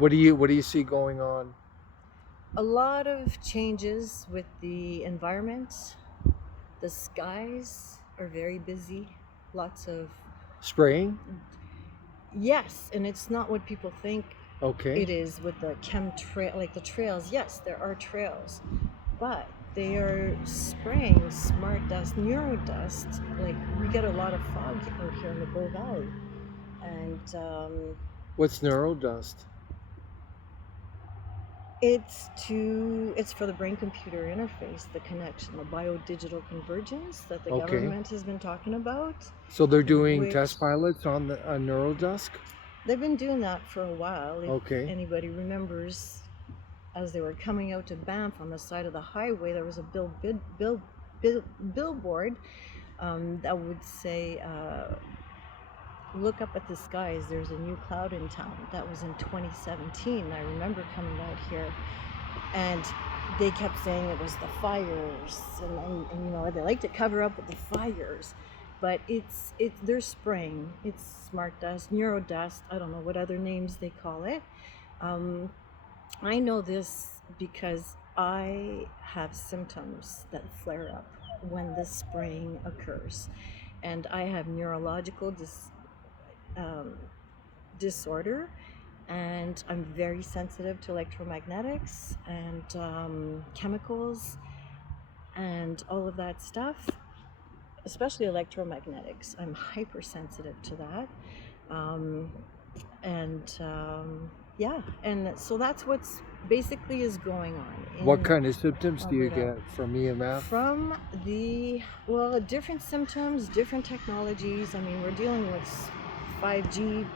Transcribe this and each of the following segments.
What do you see going on? A lot of changes with the environment. The skies are very busy. Lots of, Spraying? yes, and it's not what people think Okay. it is with the chemtrail, like the trails. Yes, there are trails, but they are spraying smart dust, neurodust. Like we get a lot of fog out here in the Bow Valley, and What's neural dust? it's for the brain computer interface, the connection, the biodigital convergence that the Okay. government has been talking about, So they're doing which test pilots on the neural dust? they've been doing that for a while. If Okay. anybody remembers, as they were coming out to Banff on the side of the highway, there was a billboard that would say, look up at the skies, there's a new cloud in town. That was in 2017. I remember coming out here, and they kept saying it was the fires, and you know, they like to cover up with the fires, but they're spraying. It's smart dust, neurodust, I don't know what other names they call it. um, I know this because I have symptoms that flare up when this spraying occurs, and I have neurological um, disorder, and I'm very sensitive to electromagnetics and chemicals and all of that stuff, especially electromagnetics. I'm hypersensitive to that. Um, and yeah, and so that's what's basically is going on What in kind of symptoms do you Alberta. get from EMF? From the, well, different symptoms, different technologies. I mean, we're dealing with 5G,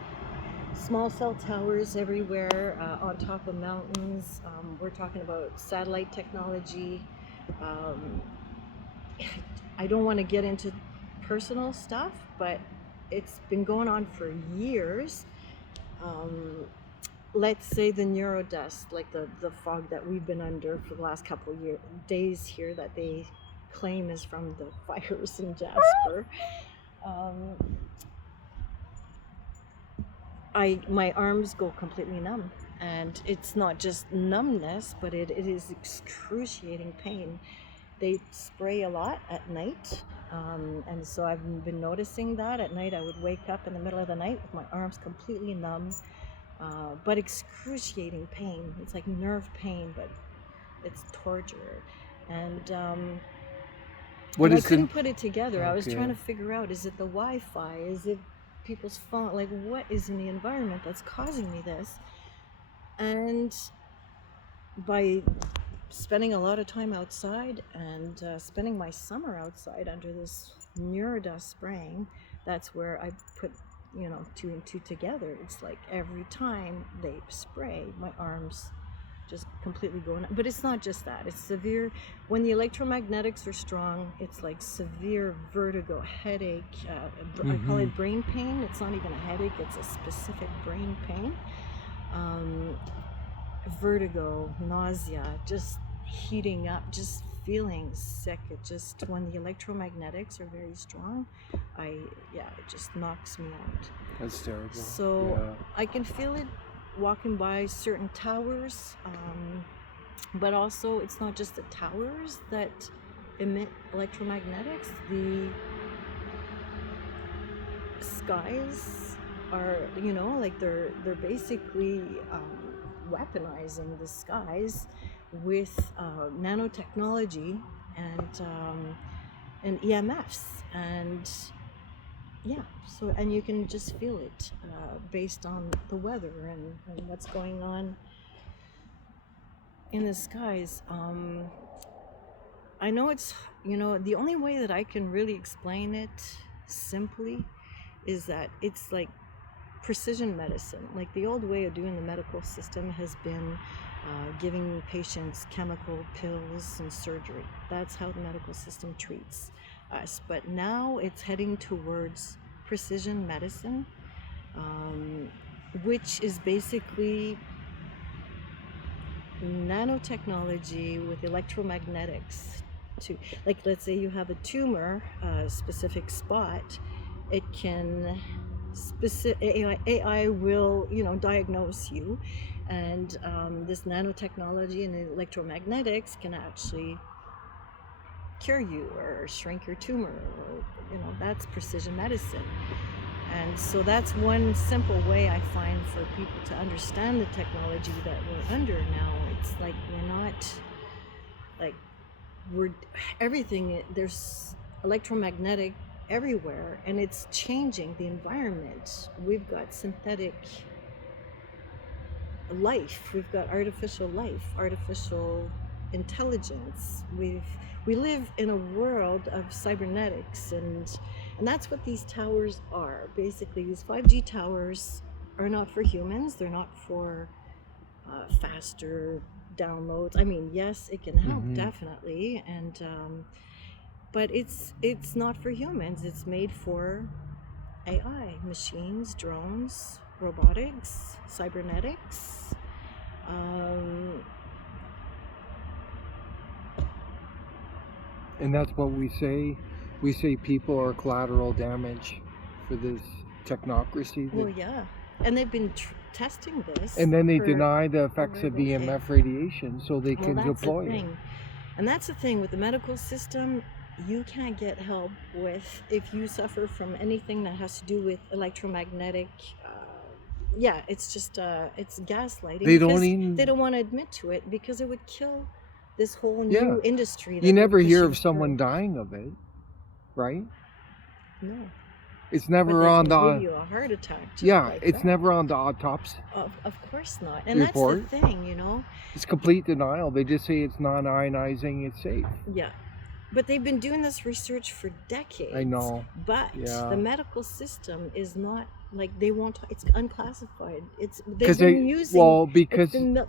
small cell towers everywhere, on top of mountains. We're talking about satellite technology. Um, I don't want to get into personal stuff, but it's been going on for years. Um, let's say the neurodust, like the fog that we've been under for the last couple of days here, that they claim is from the fires in Jasper. Um, my arms go completely numb, and it's not just numbness, but it is excruciating pain. They spray a lot at night, and so I've been noticing that at night. I would wake up in the middle of the night with my arms completely numb, but excruciating pain. It's like nerve pain, but it's torture. And What I is couldn't the put it together. I was trying Okay. to figure out, is it the Wi-Fi? Is it people's phone? Like, what is in the environment that's causing me this? And by spending a lot of time outside and spending my summer outside under this neurodust spraying, that's where I put, two and two together. It's like every time they spray, my arms just completely going. But it's not just that. It's severe. When the electromagnetics are strong, it's like severe vertigo, headache. I call Mm-hmm. it brain pain. It's not even a headache. It's a specific brain pain. Um, Vertigo, nausea, just heating up, just feeling sick. It just, when the electromagnetics are very strong, yeah, it just knocks me out. That's terrible. So Yeah. I can feel it walking by certain towers, but also it's not just the towers that emit electromagnetics. The skies are, like they're basically weaponizing the skies with nanotechnology and EMFs, and yeah, so, and you can just feel it based on the weather and what's going on in the skies. I know it's, the only way that I can really explain it simply is that it's like precision medicine. Like the old way of doing the medical system has been giving patients chemical pills and surgery. That's how the medical system treats us. But now it's heading towards precision medicine, um, which is basically nanotechnology with electromagnetics. To, like, let's say you have a tumor, a specific spot, it can AI will, diagnose you, And this nanotechnology and electromagnetics can actually cure you or shrink your tumor, or that's precision medicine. And so that's one simple way I find for people to understand the technology that we're under now. It's like we're not like we're everything, there's electromagnetic everywhere, and it's changing the environment. We've got synthetic life, we've got artificial life, artificial intelligence. We live in a world of cybernetics, and that's what these towers are. Basically, these 5G towers are not for humans. They're not for faster downloads. I mean, yes, it can help, definitely, and but it's not for humans. It's made for AI, machines, drones, robotics, cybernetics. And that's what we say. We say people are collateral damage for this technocracy. Well, yeah, and they've been testing this. And then they deny the effects of EMF radiation so they can deploy it. And that's the thing with the medical system. You can't get help if you suffer from anything that has to do with electromagnetic. It's just it's gaslighting. They don't want to admit to it because it would kill this whole new industry. You never hear of someone dying of it, right? No. It's never on the. Give you a heart attack. It's never on the autopsy. Of course not. And report. That's the thing, It's complete denial. They just say it's non-ionizing, it's safe. Yeah. But they've been doing this research for decades. I know. But the medical system is not, like, they won't, it's unclassified. Because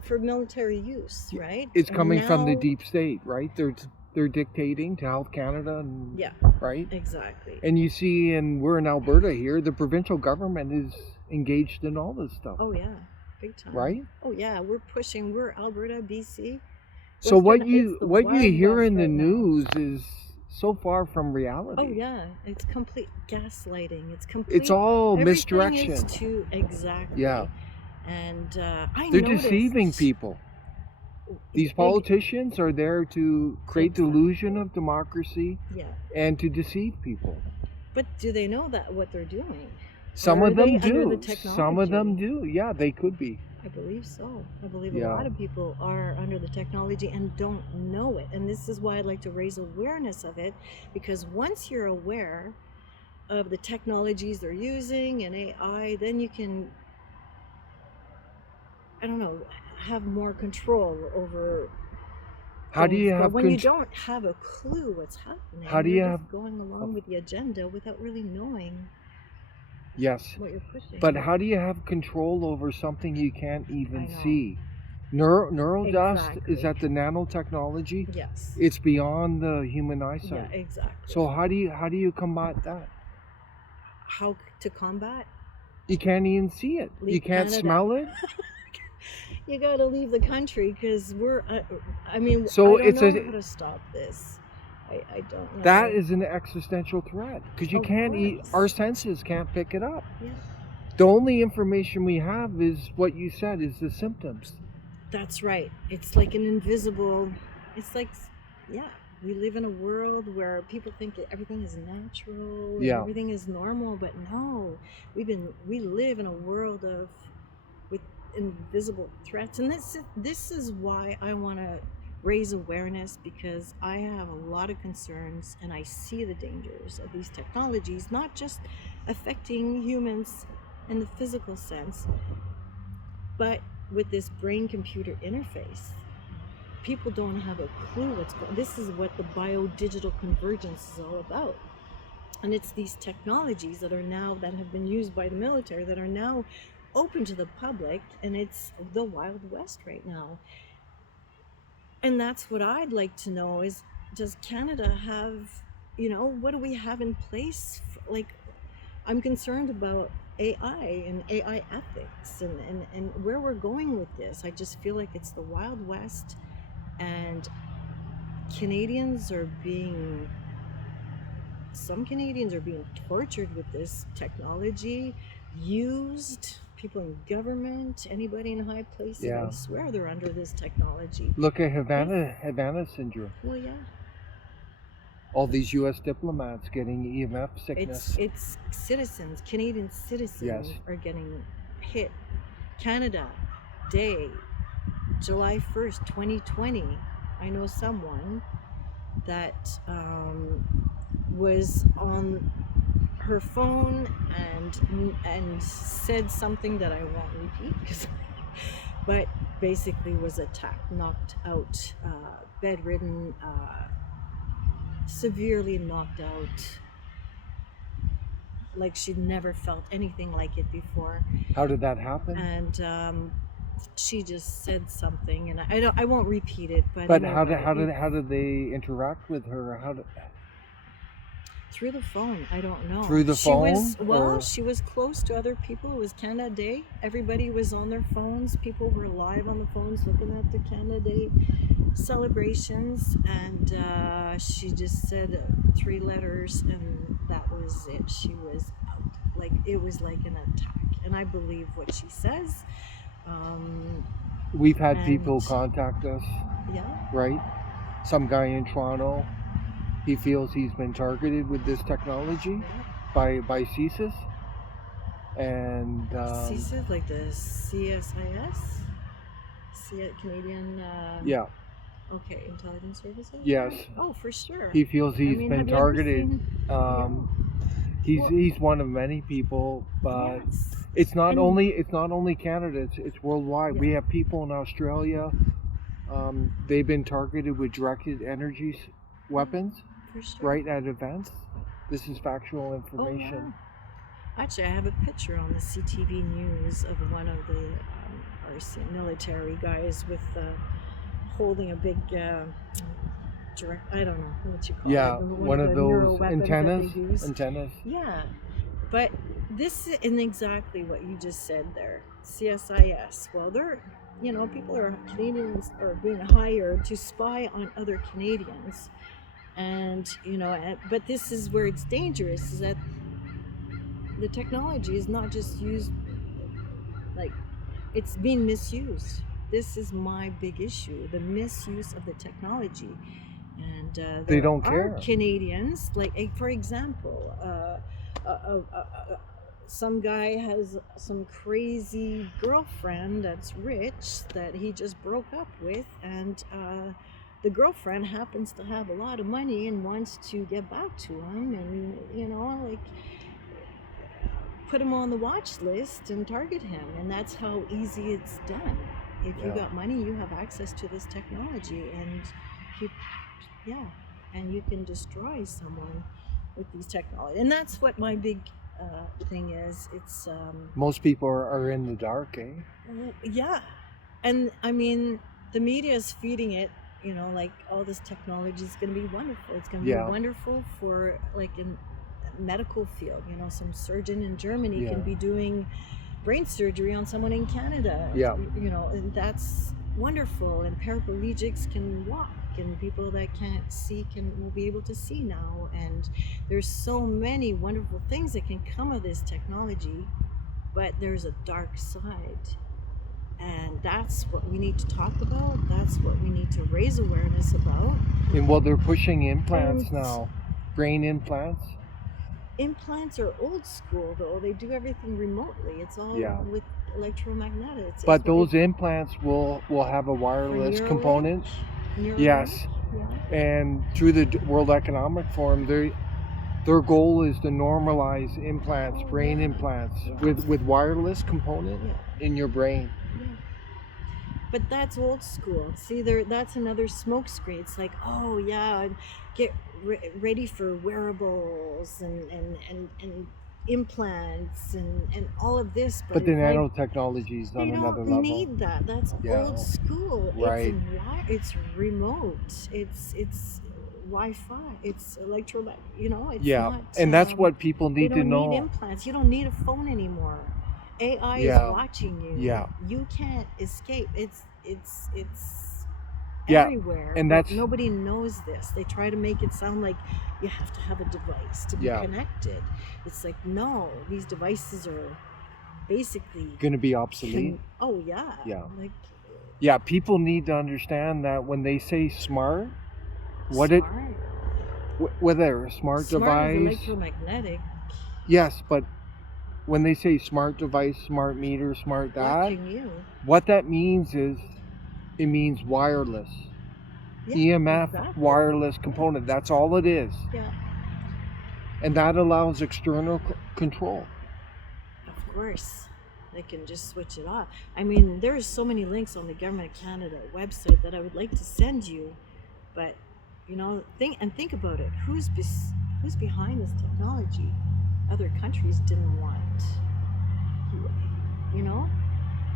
for military use, right? It's coming from the deep state, right? They're dictating to Health Canada, and right? Exactly. And you see, and we're in Alberta here, the provincial government is engaged in all this stuff. Oh yeah, big time. Right? Oh yeah, we're Alberta, BC. So what you hear in the news is so far from reality. Oh yeah, it's complete gaslighting. It's all misdirection. Exactly. Yeah. And they're deceiving people. These politicians are there to create delusion of democracy and to deceive people. But do they know that what they're doing? Some of them do. Some of them do. Yeah, they could be. I believe so. I believe a lot of people are under the technology and don't know it. And this is why I'd like to raise awareness of it, because once you're aware of the technologies they're using and AI, then you can, have more control over. How do you have when you don't have a clue what's happening? How do you have going along with the agenda without really knowing? Yes. What you're pushing. But how do you have control over something you can't even see? Neurodust is at the nanotechnology. Yes. It's beyond the human eyesight. Yeah, exactly. So how do you combat that? How to combat? You can't even see it. You can't smell it. You got to leave the country because we're. I don't know how to stop this. I don't know. That is an existential threat because you can't eat. Our senses can't pick it up. Yeah. The only information we have is what you said is the symptoms. That's right. It's like an invisible. It's like, we live in a world where people think everything is natural. And everything is normal, but no, we live in a world with invisible threats, and this is why I want to raise awareness, because I have a lot of concerns and I see the dangers of these technologies, not just affecting humans in the physical sense, but with this brain-computer interface. People don't have a clue what's going on. This is what the bio-digital convergence is all about. And it's these technologies that have been used by the military that are now open to the public, and it's the Wild West right now. And that's what I'd like to know is, does Canada have, what do we have in place? I'm concerned about AI and AI ethics and where we're going with this. I just feel like it's the Wild West, and some Canadians are being tortured with this technology, used people in government, anybody in high places. Yeah. I swear they're under this technology. Look at Havana syndrome. Well, yeah. All these U.S. diplomats getting EMF sickness. It's citizens, Canadian citizens Yes. are getting hit. Canada Day, July 1st, 2020. I know someone that was on her phone and said something that I won't repeat, but basically was attacked, knocked out, bedridden, severely knocked out, like she'd never felt anything like it before. How did that happen? And she just said something, and I won't repeat it. But anyway, how did they interact with her? Through the phone. I don't know. Through the phone? She was close to other people. It was Canada Day. Everybody was on their phones. People were live on the phones looking at the Canada Day celebrations, and she just said 3 letters, and that was it. She was out. Like, it was like an attack, and I believe what she says. We've had people contact us. Yeah. Right? Some guy in Toronto, he feels he's been targeted with this technology by CSIS. And CSIS, like the CSIS? Canadian... yeah. Okay, intelligence services? Yes. Oh, for sure. He feels he's been targeted. He's one of many people, but it's not only Canada. It's worldwide. Yeah. We have people in Australia. They've been targeted with directed energy weapons, right at events. This is factual information. Oh, wow. Actually, I have a picture on the CTV News of one of the our military guys with holding a big direct. I don't know what you call it. Yeah, one of those antennas. Yeah, but this is exactly what you just said there. CSIS. Well, they're, Canadians are being hired to spy on other Canadians, and but this is where it's dangerous. Is that the technology is not just used, like, it's being misused. This is my big issue, the misuse of the technology. And they don't care. Canadians, like, for example, some guy has some crazy girlfriend that's rich that he just broke up with, and the girlfriend happens to have a lot of money and wants to get back to him, and like, put him on the watch list and target him. And that's how easy it's done. If you got money, you have access to this technology, and you can destroy someone with these technology. And that's what my big thing is. It's most people are in the dark, eh? Yeah. And I mean, the media is feeding it, like, all this technology is going to be wonderful. It's going to be wonderful for, like, in medical field. Some surgeon in Germany can be doing brain surgery on someone in Canada. And that's wonderful. And paraplegics can walk, and people that can't see will be able to see now. And there's so many wonderful things that can come of this technology, but there's a dark side, and that's what we need to talk about. That's what we need to raise awareness about. And they're pushing implants now, brain implants. Implants are old school, though. They do everything remotely. It's all with electromagnetics. But those implants will have a wireless component. Yes. Yeah. And through the World Economic Forum, their goal is to normalize implants, brain implants, with wireless component in your brain. Yeah. But that's old school. See, that's another smoke screen. It's like, get ready for wearables and implants and all of this. But the nanotechnology is on another level. They don't need that. That's old school. Right. It's remote. It's Wi-Fi. It's electromagnetic. It's not. And that's what people need to know. You don't need implants. You don't need a phone anymore. AI is watching you. Yeah. You can't escape. It's everywhere. And nobody knows this. They try to make it sound like you have to have a device to be connected. It's like, no, these devices are basically going to be obsolete. oh yeah. Like Yeah, people need to understand that when they say smart, whether a smart device, is electromagnetic. Yes, but when they say smart device, smart meter, smart that, what that means is it means wireless. EMF, wireless component. That's all it is. Yeah. And that allows external control. Of course. They can just switch it off. I mean, there's so many links on the Government of Canada website that I would like to send you, but you know, think about it. Who's behind this technology? Other countries didn't want. You know,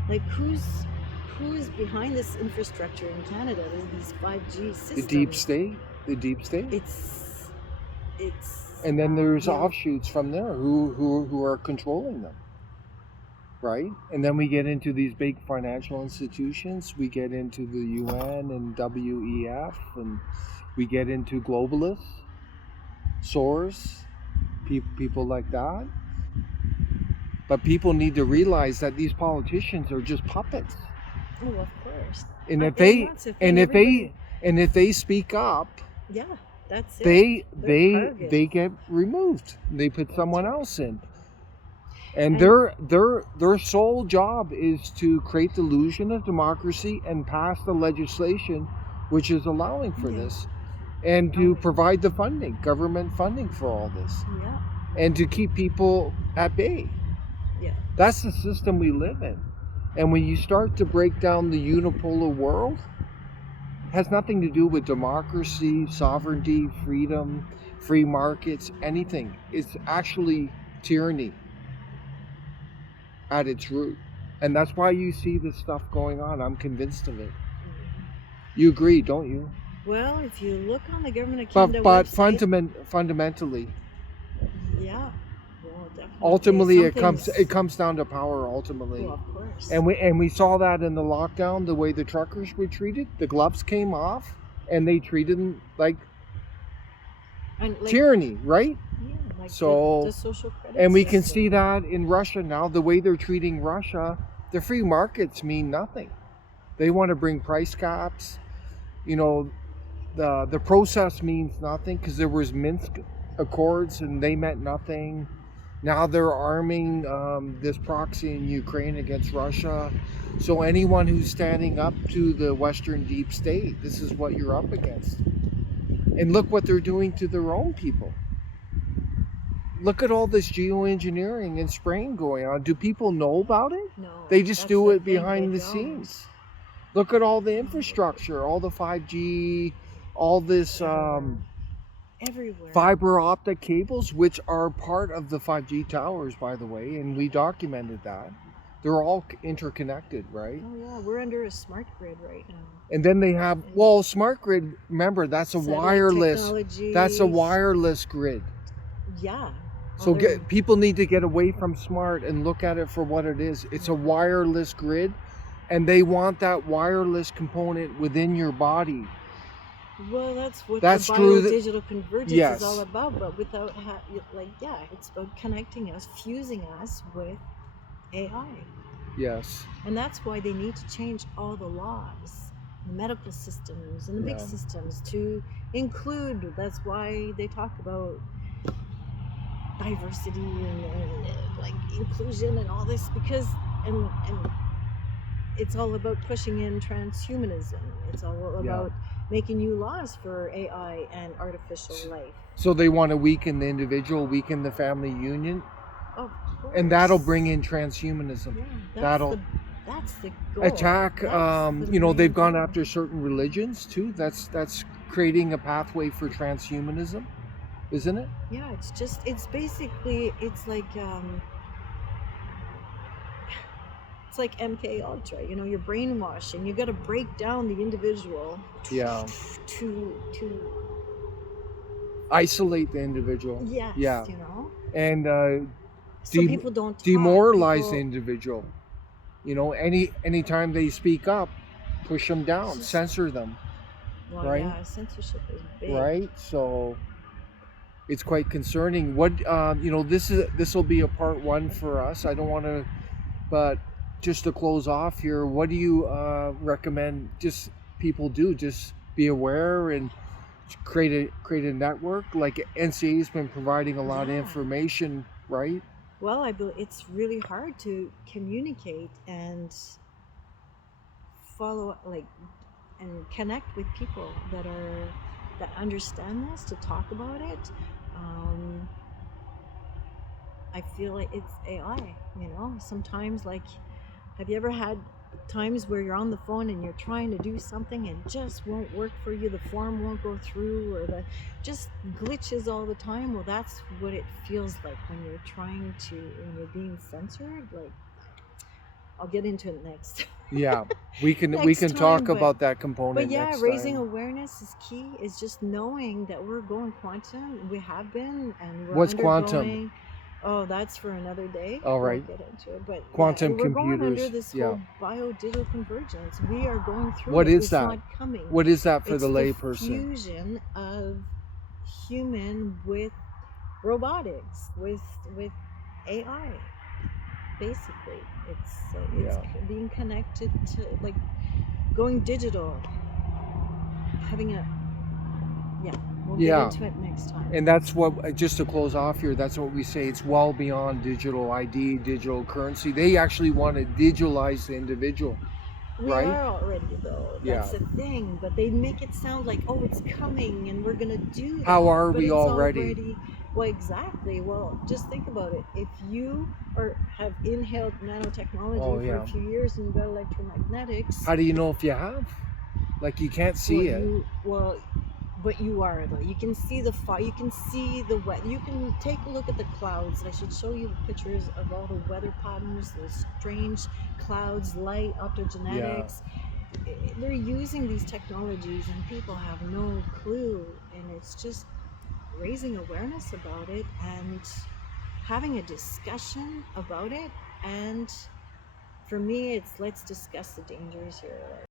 like who's behind this infrastructure in Canada? These 5G systems. The deep state. The deep state. It's. And then there's offshoots from there who are controlling them. Right? And then we get into these big financial institutions. We get into the UN and WEF, and we get into globalists, Soros, people like that. But people need to realize that these politicians are just puppets. Oh, of course. And if they speak up, yeah, that's it. They get removed. They put someone else in. And their sole job is to create the illusion of democracy and pass the legislation which is allowing for this, and to provide the funding, government funding for all this, and to keep people at bay. That's the system we live in. And when you start to break down the unipolar world, it has nothing to do with democracy, sovereignty, freedom, free markets, anything. It's actually tyranny at its root. And that's why you see this stuff going on. I'm convinced of it. You agree, don't you? Well, if you look on the Government of Canada but website, fundamentally, yeah, well, definitely. Ultimately, it comes down to power. Ultimately, well, of course. And we saw that in the lockdown, the way the truckers were treated. The gloves came off, and they treated them like tyranny, right? Yeah, like so the social credit and we system. can see that in Russia now. The way they're treating Russia, the free markets mean nothing. They want to bring price caps. You know, the process means nothing because there was Minsk Accords and they meant nothing. Now they're arming this proxy in Ukraine against Russia. So anyone who's standing up to the Western deep state, this is what you're up against. And look what they're doing to their own people. Look at all this geoengineering and spraying going on. Do people know about it? No. They just do it behind the scenes. Look at all the infrastructure, all the 5G, all this everywhere. Fiber optic cables, which are part of the 5G towers, by the way, and we documented that. They're all interconnected, right? Oh yeah, we're under a smart grid right now. And then they have, smart grid, remember, that's a wireless grid. Yeah. So people need to get away from smart and look at it for what it is. It's a wireless grid, and they want that wireless component within your body. Well, that's what the bio-digital convergence is all about, but without, it's about connecting us, fusing us with AI. Yes. And that's why they need to change all the laws, the medical systems and the big systems to include, that's why they talk about diversity and like inclusion and all this, because and it's all about pushing in transhumanism. It's all about making new laws for AI and artificial life. So they want to weaken the individual, weaken the family union. Of course. And that'll bring in transhumanism. Yeah, that's the goal. Attack, they've gone after certain religions too. That's creating a pathway for transhumanism, isn't it? Yeah, it's basically, it's like MK Ultra, you're brainwashing. You got to break down the individual to isolate the individual. Yes, yeah. And so people don't talk. Demoralize the individual. Anytime they speak up, push them down, censor them. Well, right? Yeah, censorship is big. Right? So it's quite concerning. What this will be a part one for us. I don't want to But just to close off here, what do you recommend just people do? Just be aware and create a network. Like NCA's been providing a lot of Yeah. information, right? Well, I believe it's really hard to communicate and follow, like, and connect with people that understand this, to talk about it. Um, I feel like it's AI. Sometimes, like, have you ever had times where you're on the phone and you're trying to do something and it just won't work for you? The form won't go through, or the just glitches all the time. Well, that's what it feels like when you're being censored. Like, I'll get into it next. Yeah, we can next talk time, about that but component yeah, next raising time. awareness is key. Is just knowing that we're going quantum. We have been, and we're What's quantum? undergoing. Oh, that's for another day. All We'll right, get into it. But yeah, quantum we're going under computers. this Yeah. whole bio-digital convergence. We are going through What it. is It's that? not coming. What is that for It's the the layperson? fusion of human with robotics, with AI. Basically, it's Yeah. being connected to, like, going digital, having a yeah, we'll get Yeah. into it next time. And that's what, just to close off here, that's what we say. It's well beyond digital ID, digital currency. They actually want to digitalize the individual, We right? are already, though. Yeah. That's the thing. But they make it sound like, oh, it's coming and we're going to do How that. are But we it's already? already, well, exactly. Well, just think about it. If you have inhaled Oh, nanotechnology for a yeah. few years and you got electromagnetics, How do you know if you have? Like, you can't well, see it. but you are, though. You can see the fire. You can see the weather. You can take a look at the clouds. I should show you pictures of all the weather patterns, those strange clouds, light, Yeah. optogenetics. They're using these technologies and people have no clue, and it's just raising awareness about it and having a discussion about it. And for me, it's, let's discuss the dangers here.